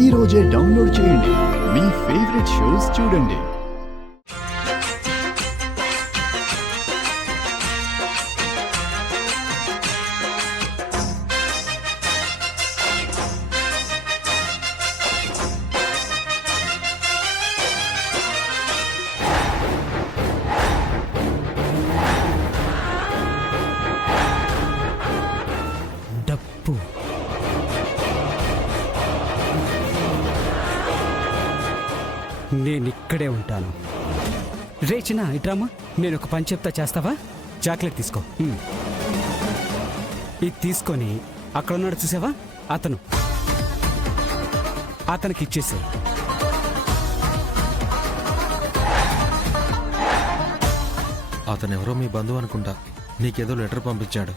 ఈ రోజే డౌన్లోడ్ చేయండి. మీ ఫేవరెట్ షోస్ చూడండి. డప్పు నేనిక్కడే ఉంటాను. రేచిన ఇట్రామా, నేను ఒక పని చెప్తా, చేస్తావా? చాక్లెట్ తీసుకో. ఇది తీసుకొని అక్కడ ఉన్నాడు చూసావా, అతనికి ఇచ్చేసి. అతనెవరో మీ బంధువు అనుకుంటా, నీకేదో లెటర్ పంపించాడు.